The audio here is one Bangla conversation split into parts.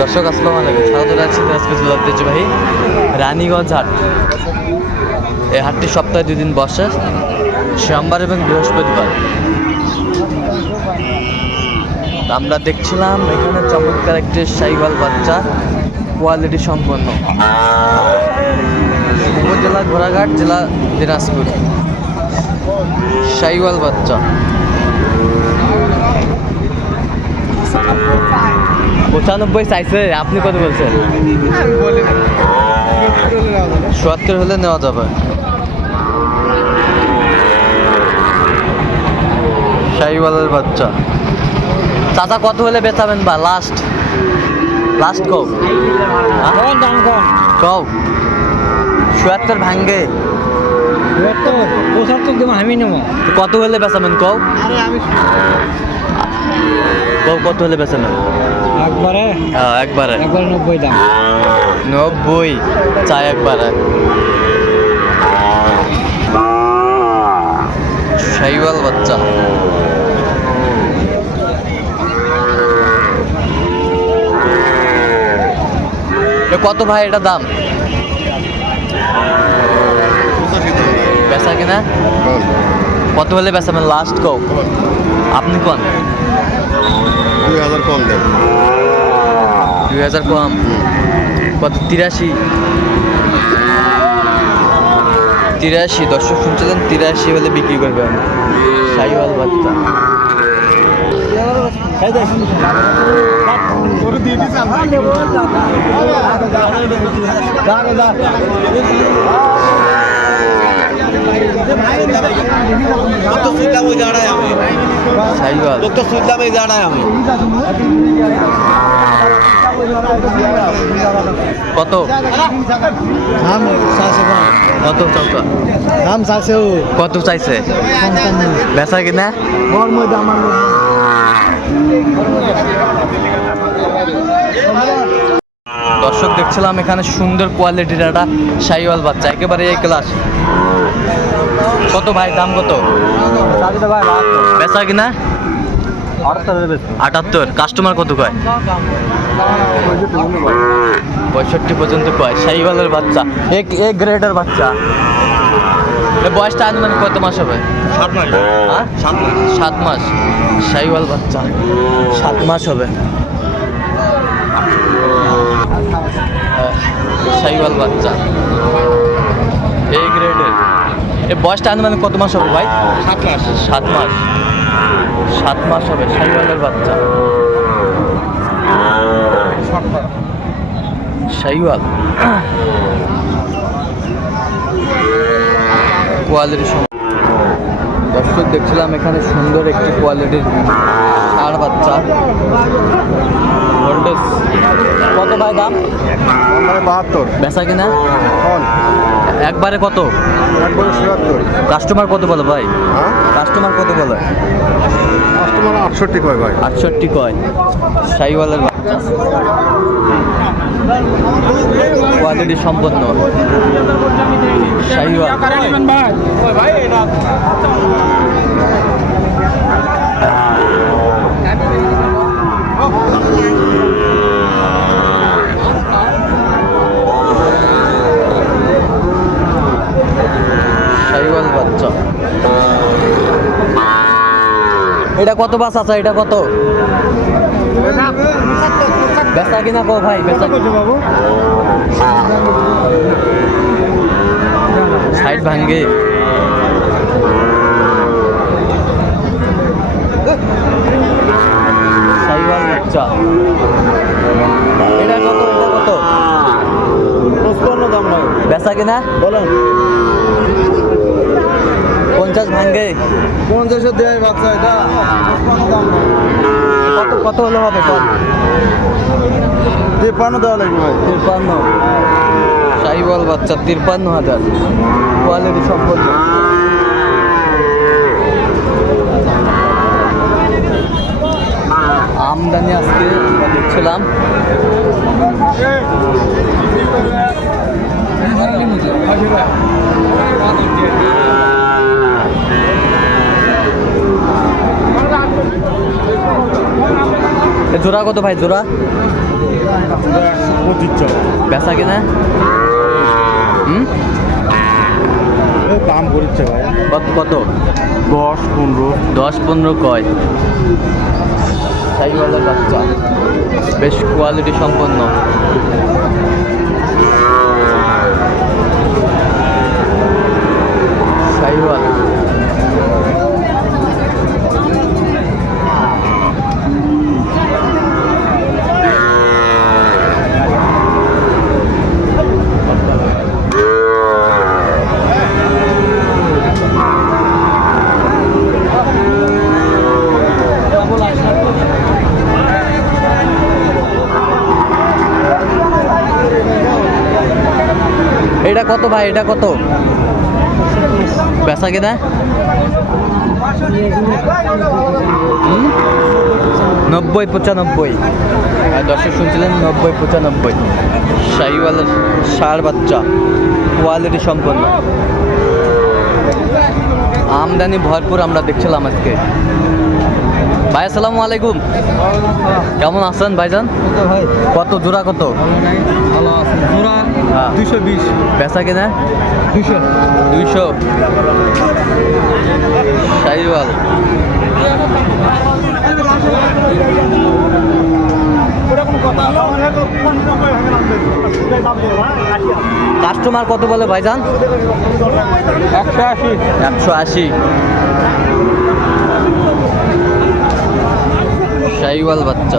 দর্শক, আসসালামু আলাইকুম। স্বাগত জানাচ্ছি দিনাজপুর জেলা ঐতিহ্যবাহী রানীগঞ্জ হাট। এই হাটটি সপ্তাহে দুই দিন বসে, সোমবার এবং বৃহস্পতিবার। আমরা দেখছিলাম, এখানে চমৎকার একটি সাইবাল বাচ্চা কোয়ালিটি সম্পন্ন। উপজেলা ঘোড়াঘাট, জেলা দিনাজপুর। সাইওয়াল বাচ্চা। পঁচানব্বই চাইছে আপনি কত বলছেন? চুয়াত্তর হলে নেওয়া যাবে। শাহিওয়ালের বাচ্চা। চাচা কত হলে বেচাবেন বা লাস্ট লাস্ট কও। কও। চুয়াত্তর ভাঙ্গে। পঁচাত্তর দেবো আমি নেব। কত হলে বেচাবেন কও? কও কত হলে বেচাবেন একবারে? হ্যাঁ, একবারে। একবারে নব্বই দাম। নব্বই? চাই একবারে। শাহিওয়াল বাচ্চা। কত ভাই এটা দাম? বেচা কিনা? কত হলে বেচাবেন লাস্ট কও। আপনি কোন? দুই হাজার কম দেয়। দুই হাজার কম? কত? তিরাশি। তিরাশি। দর্শক শুনছিলেন তিরাশি হলে বিক্রি করবে আমি বাচ্চা। আমি শাহিওয়াল কত? শুনলাম এই জায়গায় আমি কত দাম কত চৌকা দাম চারশো কত চাইছে? বেচা কিনা? বর মধ্যে আমার। দর্শক দেখছিলাম এখানে সুন্দর কোয়ালিটির একটা শাহিওয়াল বাচ্চা একেবারে এই ক্লাস কত ভাই দাম কত? বেচা কিনা? আটাত্তর। কাস্টমার কত কয়? পঁয়ষট্টি পর্যন্ত কয়। শাহিওয়ালের বাচ্চা। এক এক গ্রেডের বাচ্চা। এ বয়সটা আনুমানিক কত মাস হবে? সাত মাস। হ্যাঁ? সাত মাস। সাত মাস। শাহিওয়াল বাচ্চা। সাত মাস হবে। শাহিওয়াল বাচ্চা। এই গ্রেডের এ বয়সটা আনুমানিক কত মাস হবে ভাই? সাত মাস। সাত মাস। সাত মাস হবে শাহিওয়ালের বাচ্চা। শাহিওয়াল কোয়ালিটি দর্শক দেখছিলাম এখানে সুন্দর একটি কোয়ালিটির ষাঁড় বাচ্চা। ভোল্টেজ কত ভাই দাম? বাহাত্তর। বেচা কিনা? একবারে কত? একবারে কাস্টমার কত বলে ভাই? হ্যাঁ? কাস্টমার কত বলে? কাস্টমার আটষট্টি কয় ভাই? আটষট্টি কয়। শাহিওয়ালের বাচ্চা। কোয়ালিটি সম্পন্ন। শাহিওয়াল বাচ্চা এটা কত বাস আছে? এটা কত? বেচা কিনা কো ভাই, বেচা বাবু সাইড ভাঙ্গে। সাইওয়াল বাচ্চা। এটা কত এটা কত? পঁচপান্ন দাম ভাই। বেচা কিনা? বলেন। পঞ্চাশ ভাঙ্গে পঞ্চাশের দেয় বাচ্চা এটা কত কত হলে হবে কত তিপ্পান্ন দেওয়া লাগবে ভাই তিরপান্ন সাইওয়াল বাচ্চা তিরপান্ন হাজার কোয়ালিটি সম্পন্ন আমদানি আজকে দেখছিলাম জোড়া কত ভাই জোড়া? বেচা কিনা? হুম? দাম করছে ভাই। কত কত? দশ পনেরো। দশ পনেরো কয়? বাচ্চা। বেশ কোয়ালিটি সম্পন্ন সাইওয়াল এটা কত ভাই? এটা কত? বেচা কিনা? নব্বই পঁচানব্বই। আর দর্শক শুনছিলেন নব্বই পঁচানব্বই। শাহিওয়ালের সার বাচ্চা কোয়ালিটি সম্পন্ন। আমদানি ভরপুর আমরা দেখছিলাম আজকে। ভাই আসসালামু আলাইকুম। কেমন আছেন ভাইজান? ভাই কত জোড়া কত? ভালো জোড়া হ্যাঁ। দুইশো বিশ বেচা কিনা? দুইশো। দুইশো শাহিওয়াল কাস্টমার কত বলে ভাইজান? একশো আশি। একশো আশি। শাহিওয়াল বাচ্চা।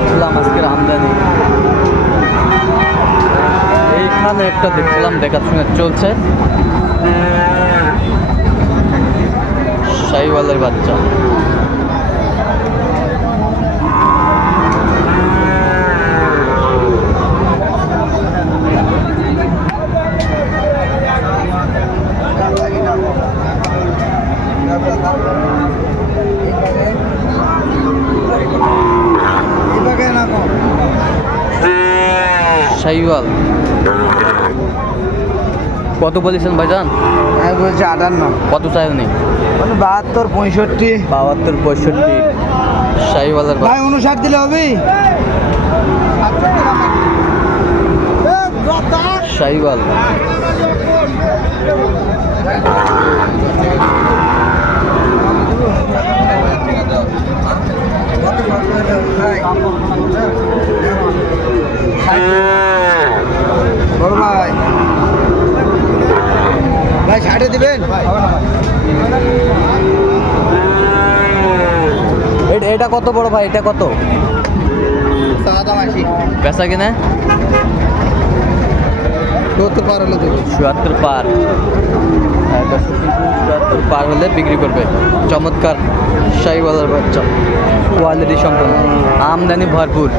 দেখলাম আজকের একটা দেখলাম দেখাশোনা চলছে। শাহিওয়ালের বাচ্চা। শাহিওয়াল। কত বলেছেন ভাইজান? আমি বলছি আটান্ন। কত চাইল নেই বাহাত্তর পঁয়ষট্টি। বাহাত্তর পঁয়ষট্টি। শাহিওয়ালের ভাই উনষাট দিলে হবে? শাহিওয়াল। বড় ভাই। ভাই ষাটে দিবেন? এটা কত বড় ভাই? এটা কত? পেশা কিনা? পার হলে চুয়াত্তর পার। হ্যাঁ, চুয়াত্তর পার হলে বিক্রি করবে। চমৎকার শাহিওয়ালার বাচ্চা। কোয়ালিটি সম্পন্ন। আমদানি ভরপুর।